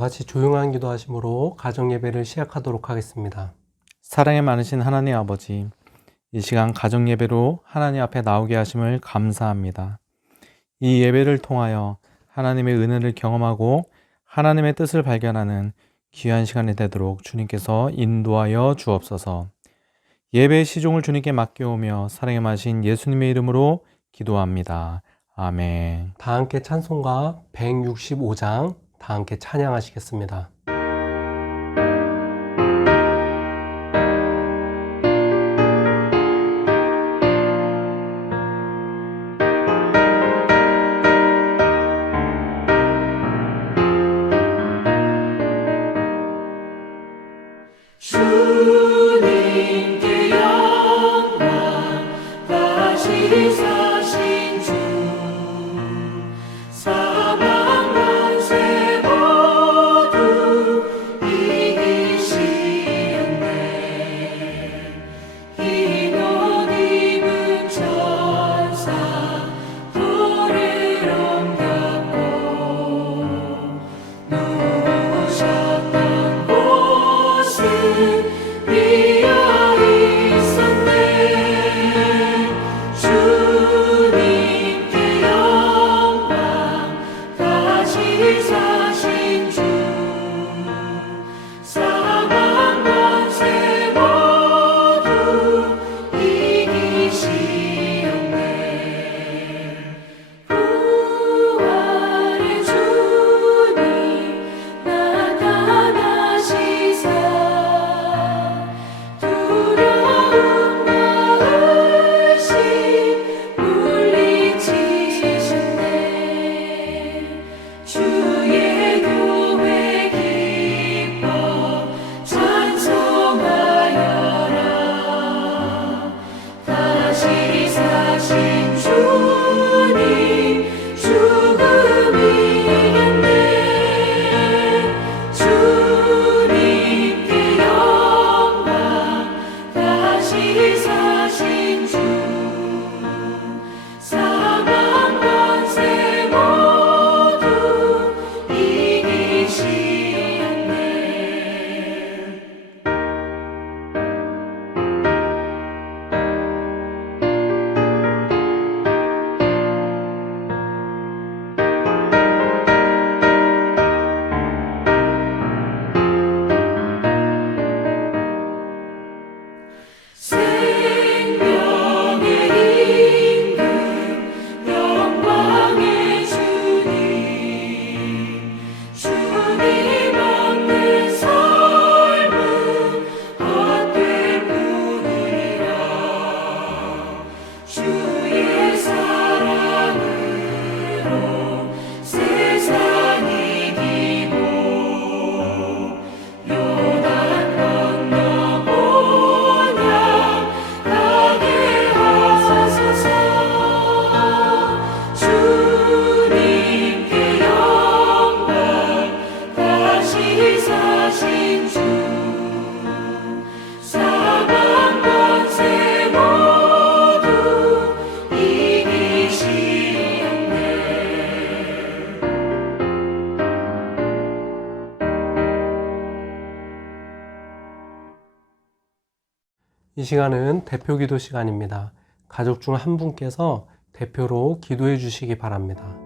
같이 조용한 기도하심으로 가정예배를 시작하도록 하겠습니다. 사랑이 많으신 하나님 아버지, 이 시간 가정예배로 하나님 앞에 나오게 하심을 감사합니다. 이 예배를 통하여 하나님의 은혜를 경험하고 하나님의 뜻을 발견하는 귀한 시간이 되도록 주님께서 인도하여 주옵소서. 예배의 시종을 주님께 맡겨오며 사랑에 마신 예수님의 이름으로 기도합니다. 아멘. 다 함께 찬송가 165장 다 함께 찬양하시겠습니다. 주님께 영광 다시 사신 주 사망 권세 모두 이기시었네. 흰 옷 입은 천사 돌을 옮겼고 누우셨던 곳은 비어 있었네. 주님께 영광 다시 사신 주 사망 권세 모두 이기시었네. 부활의 주님 나타나시사 두려움과 의심 물리치셨네. 주의 교회 기뻐 찬송하여라. 다시 사신 주님 죽음 이겼네. 주님께 영광 다시 사신 주 사망 권세 모두 이기시었네. 생명의 임금 영광의 주님 주님 없는 삶은 헛될 뿐이라. 주의 사랑으로 세상 이기고 요단 건너 본향 가게 하소서. 주님께 영광 다시 사신 주 사망 권세 모두 이기시었네. 이 시간은 대표 기도 시간입니다. 가족 중 한 분께서 대표로 기도해 주시기 바랍니다.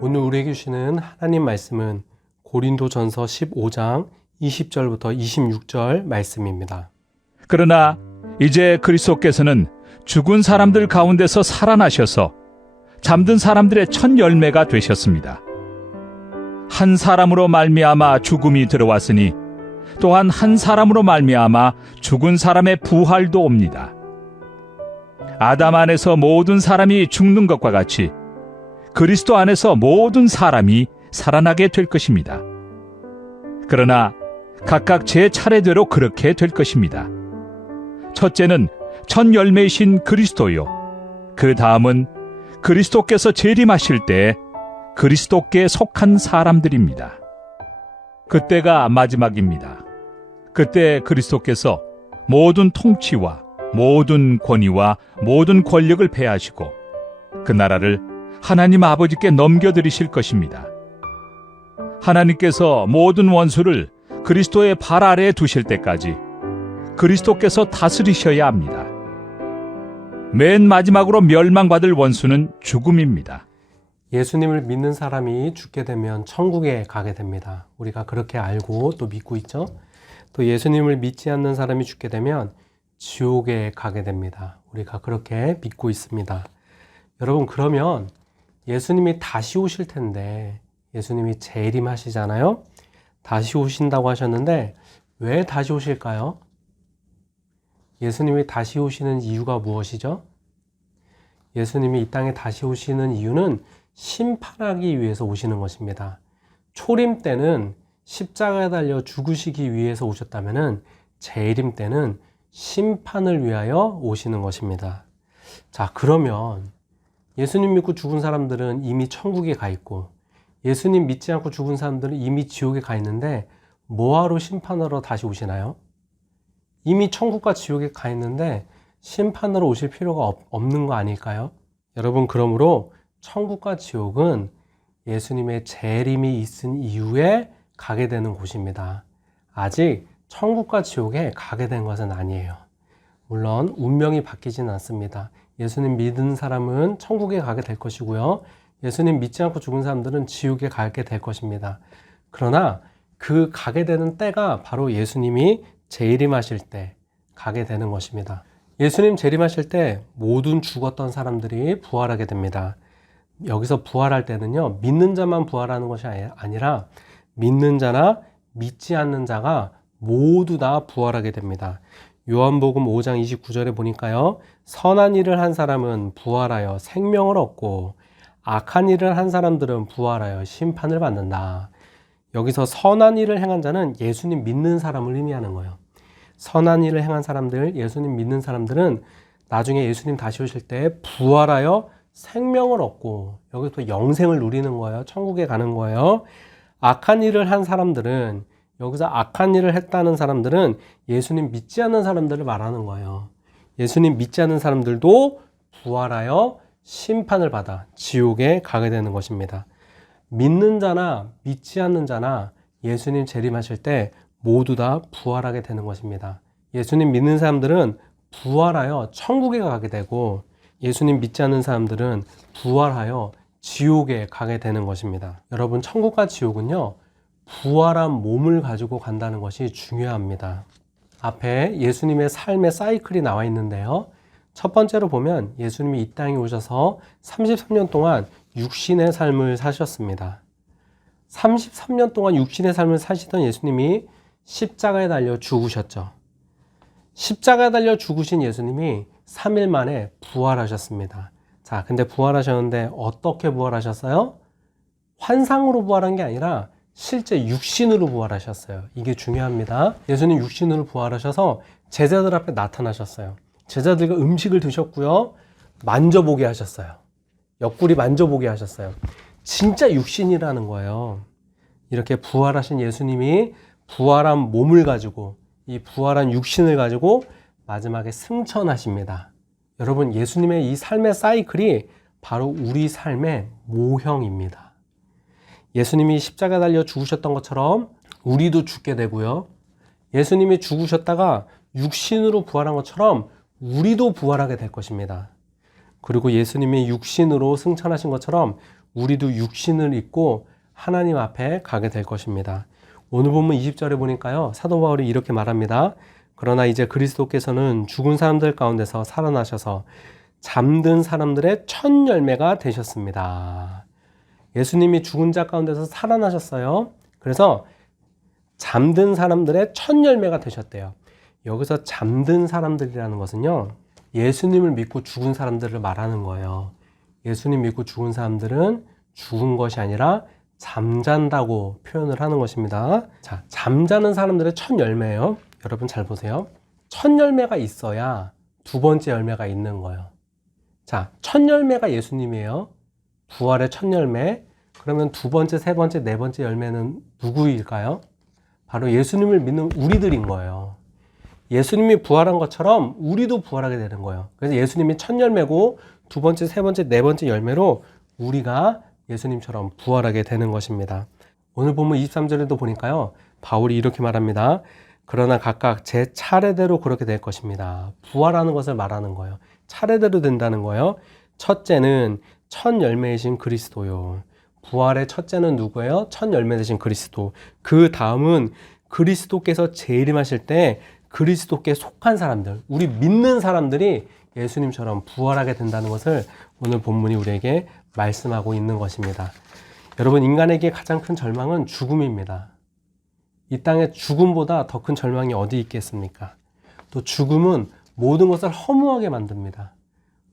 오늘 우리에게 주시는 하나님 말씀은 고린도전서 15장 20절부터 26절 말씀입니다. 그러나 이제 그리스도께서는 죽은 사람들 가운데서 살아나셔서 잠든 사람들의 첫 열매가 되셨습니다. 한 사람으로 말미암아 죽음이 들어왔으니 또한 한 사람으로 말미암아 죽은 사람의 부활도 옵니다. 아담 안에서 모든 사람이 죽는 것과 같이 그리스도 안에서 모든 사람이 살아나게 될 것입니다. 그러나 각각 제 차례대로 그렇게 될 것입니다. 첫째는 첫 열매이신 그리스도요. 그 다음은 그리스도께서 재림하실 때 그리스도께 속한 사람들입니다. 그때가 마지막입니다. 그때 그리스도께서 모든 통치와 모든 권위와 모든 권력을 패하시고 그 나라를 하나님 아버지께 넘겨드리실 것입니다. 하나님께서 모든 원수를 그리스도의 발 아래에 두실 때까지 그리스도께서 다스리셔야 합니다. 맨 마지막으로 멸망받을 원수는 죽음입니다. 예수님을 믿는 사람이 죽게 되면 천국에 가게 됩니다. 우리가 그렇게 알고 또 믿고 있죠. 또 예수님을 믿지 않는 사람이 죽게 되면 지옥에 가게 됩니다. 우리가 그렇게 믿고 있습니다. 여러분, 그러면 예수님이 다시 오실 텐데, 예수님이 재림하시잖아요. 다시 오신다고 하셨는데 왜 다시 오실까요? 예수님이 다시 오시는 이유가 무엇이죠? 예수님이 이 땅에 다시 오시는 이유는 심판하기 위해서 오시는 것입니다. 초림 때는 십자가에 달려 죽으시기 위해서 오셨다면은 재림 때는 심판을 위하여 오시는 것입니다. 자, 그러면 예수님 믿고 죽은 사람들은 이미 천국에 가 있고 예수님 믿지 않고 죽은 사람들은 이미 지옥에 가 있는데 뭐하러 심판하러 다시 오시나요? 이미 천국과 지옥에 가 있는데 심판하러 오실 필요가 없는 거 아닐까요? 여러분, 그러므로 천국과 지옥은 예수님의 재림이 있은 이후에 가게 되는 곳입니다. 아직 천국과 지옥에 가게 된 것은 아니에요. 물론 운명이 바뀌진 않습니다. 예수님 믿는 사람은 천국에 가게 될 것이고요. 예수님 믿지 않고 죽은 사람들은 지옥에 가게 될 것입니다. 그러나 그 가게 되는 때가 바로 예수님이 재림하실 때 가게 되는 것입니다. 예수님 재림하실 때 모든 죽었던 사람들이 부활하게 됩니다. 여기서 부활할 때는요, 믿는 자만 부활하는 것이 아니라 믿는 자나 믿지 않는 자가 모두 다 부활하게 됩니다. 요한복음 5장 29절에 보니까요, 선한 일을 한 사람은 부활하여 생명을 얻고 악한 일을 한 사람들은 부활하여 심판을 받는다. 여기서 선한 일을 행한 자는 예수님 믿는 사람을 의미하는 거예요. 선한 일을 행한 사람들, 예수님 믿는 사람들은 나중에 예수님 다시 오실 때 부활하여 생명을 얻고 여기 또 영생을 누리는 거예요. 천국에 가는 거예요. 악한 일을 한 사람들은, 여기서 악한 일을 했다는 사람들은 예수님 믿지 않는 사람들을 말하는 거예요. 예수님 믿지 않는 사람들도 부활하여 심판을 받아 지옥에 가게 되는 것입니다. 믿는 자나 믿지 않는 자나 예수님 재림하실 때 모두 다 부활하게 되는 것입니다. 예수님 믿는 사람들은 부활하여 천국에 가게 되고 예수님 믿지 않는 사람들은 부활하여 지옥에 가게 되는 것입니다. 여러분, 천국과 지옥은요, 부활한 몸을 가지고 간다는 것이 중요합니다. 앞에 예수님의 삶의 사이클이 나와 있는데요. 첫 번째로 보면 예수님이 이 땅에 오셔서 33년 동안 육신의 삶을 사셨습니다. 33년 동안 육신의 삶을 사시던 예수님이 십자가에 달려 죽으셨죠. 십자가에 달려 죽으신 예수님이 3일 만에 부활하셨습니다. 자, 근데 부활하셨는데 어떻게 부활하셨어요? 환상으로 부활한 게 아니라 실제 육신으로 부활하셨어요. 이게 중요합니다. 예수님 육신으로 부활하셔서 제자들 앞에 나타나셨어요. 제자들과 음식을 드셨고요. 만져보게 하셨어요. 옆구리 만져보게 하셨어요. 진짜 육신이라는 거예요. 이렇게 부활하신 예수님이 부활한 몸을 가지고, 이 부활한 육신을 가지고 마지막에 승천하십니다. 여러분, 예수님의 이 삶의 사이클이 바로 우리 삶의 모형입니다. 예수님이 십자가에 달려 죽으셨던 것처럼 우리도 죽게 되고요. 예수님이 죽으셨다가 육신으로 부활한 것처럼 우리도 부활하게 될 것입니다. 그리고 예수님이 육신으로 승천하신 것처럼 우리도 육신을 입고 하나님 앞에 가게 될 것입니다. 오늘 본문 20절에 보니까요. 사도 바울이 이렇게 말합니다. 그러나 이제 그리스도께서는 죽은 사람들 가운데서 살아나셔서 잠든 사람들의 첫 열매가 되셨습니다. 예수님이 죽은 자 가운데서 살아나셨어요. 그래서 잠든 사람들의 첫 열매가 되셨대요. 여기서 잠든 사람들이라는 것은요. 예수님을 믿고 죽은 사람들을 말하는 거예요. 예수님 믿고 죽은 사람들은 죽은 것이 아니라 잠잔다고 표현을 하는 것입니다. 자, 잠자는 사람들의 첫 열매예요. 여러분 잘 보세요. 첫 열매가 있어야 두 번째 열매가 있는 거예요. 자, 첫 열매가 예수님이에요. 부활의 첫 열매. 그러면 두 번째, 세 번째, 네 번째 열매는 누구일까요? 바로 예수님을 믿는 우리들인 거예요. 예수님이 부활한 것처럼 우리도 부활하게 되는 거예요. 그래서 예수님이 첫 열매고 두 번째, 세 번째, 네 번째 열매로 우리가 예수님처럼 부활하게 되는 것입니다. 오늘 본문 23절에도 보니까요. 바울이 이렇게 말합니다. 그러나 각각 제 차례대로 그렇게 될 것입니다. 부활하는 것을 말하는 거예요. 차례대로 된다는 거예요. 첫째는 첫 열매이신 그리스도요. 부활의 첫째는 누구예요? 첫 열매 되신 그리스도. 그 다음은 그리스도께서 재림하실 때 그리스도께 속한 사람들, 우리 믿는 사람들이 예수님처럼 부활하게 된다는 것을 오늘 본문이 우리에게 말씀하고 있는 것입니다. 여러분, 인간에게 가장 큰 절망은 죽음입니다. 이 땅에 죽음보다 더 큰 절망이 어디 있겠습니까? 또 죽음은 모든 것을 허무하게 만듭니다.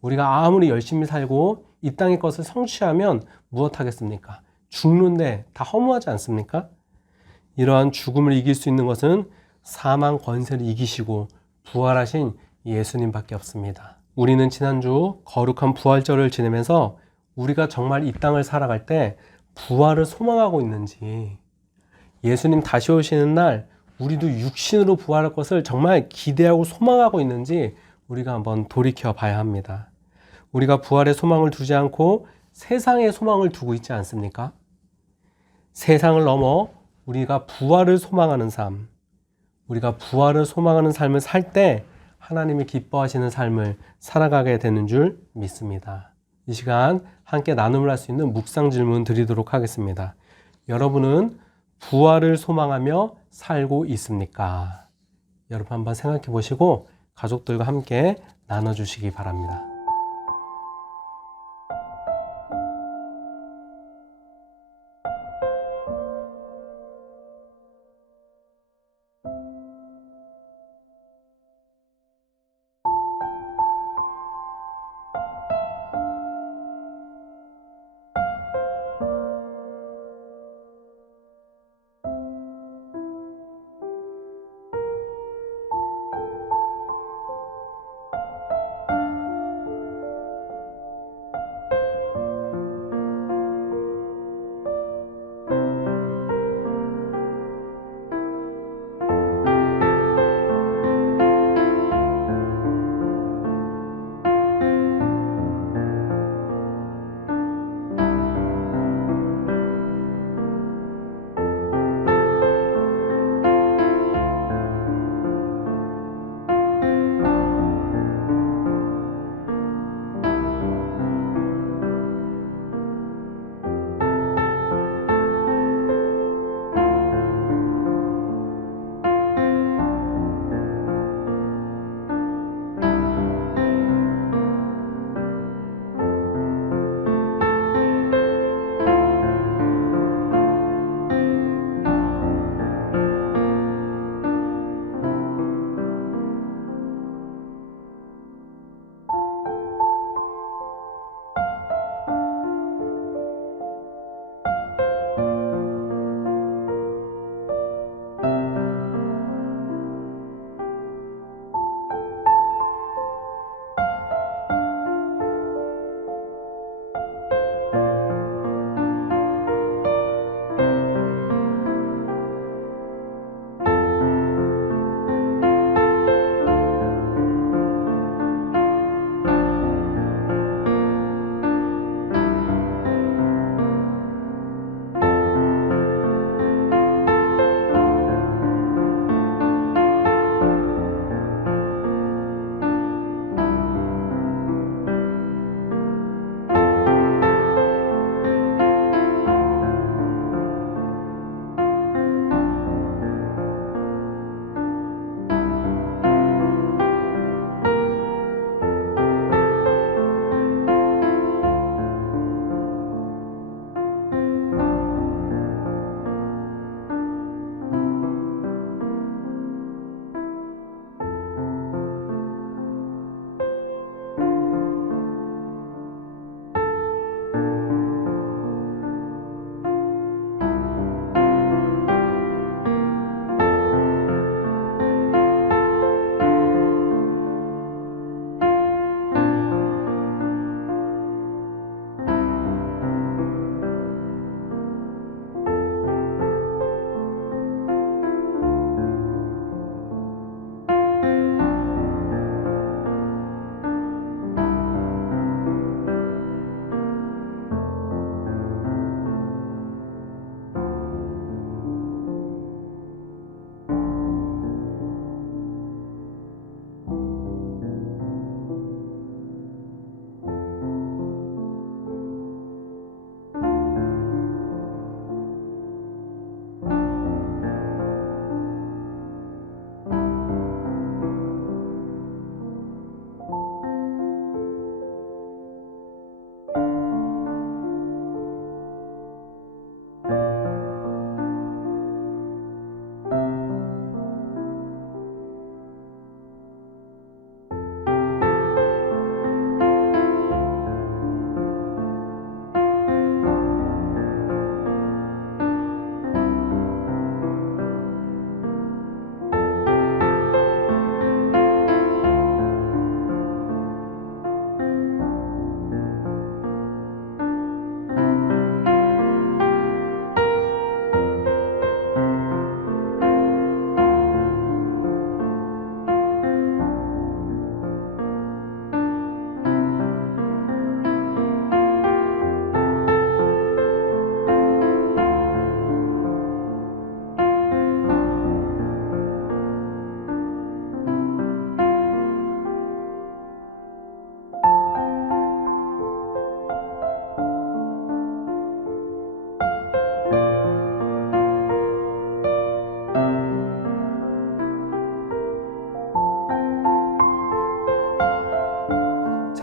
우리가 아무리 열심히 살고 이 땅의 것을 성취하면 무엇하겠습니까? 죽는데 다 허무하지 않습니까? 이러한 죽음을 이길 수 있는 것은 사망 권세를 이기시고 부활하신 예수님밖에 없습니다. 우리는 지난주 거룩한 부활절을 지내면서 우리가 정말 이 땅을 살아갈 때 부활을 소망하고 있는지, 예수님 다시 오시는 날 우리도 육신으로 부활할 것을 정말 기대하고 소망하고 있는지 우리가 한번 돌이켜 봐야 합니다. 우리가 부활의 소망을 두지 않고 세상의 소망을 두고 있지 않습니까? 세상을 넘어 우리가 부활을 소망하는 삶, 우리가 부활을 소망하는 삶을 살 때 하나님이 기뻐하시는 삶을 살아가게 되는 줄 믿습니다. 이 시간 함께 나눔을 할 수 있는 묵상 질문 드리도록 하겠습니다. 여러분은 부활을 소망하며 살고 있습니까? 여러분 한번 생각해 보시고 가족들과 함께 나눠주시기 바랍니다.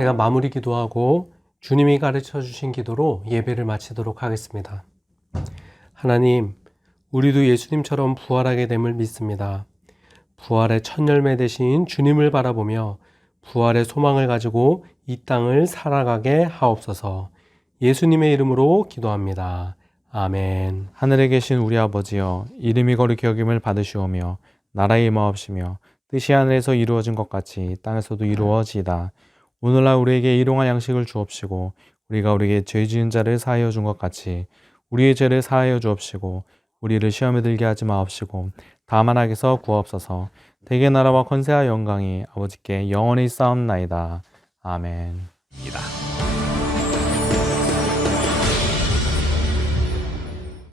제가 마무리 기도하고 주님이 가르쳐 주신 기도로 예배를 마치도록 하겠습니다. 하나님, 우리도 예수님처럼 부활하게 됨을 믿습니다. 부활의 첫 열매 되신 주님을 바라보며 부활의 소망을 가지고 이 땅을 살아가게 하옵소서. 예수님의 이름으로 기도합니다. 아멘. 하늘에 계신 우리 아버지여, 이름이 거룩히 여김을 받으시오며 나라의 임하옵시며 뜻이 하늘에서 이루어진 것 같이 땅에서도 이루어지이다. 오늘날 우리에게 일용할 양식을 주옵시고 우리가 우리에게 죄 지은 자를 사하여 준 것 같이 우리의 죄를 사하여 주옵시고 우리를 시험에 들게 하지 마옵시고 다만 악에서 구하옵소서. 대개 나라와 권세와 영광이 아버지께 영원히 쌓옵나이다. 아멘. 이다.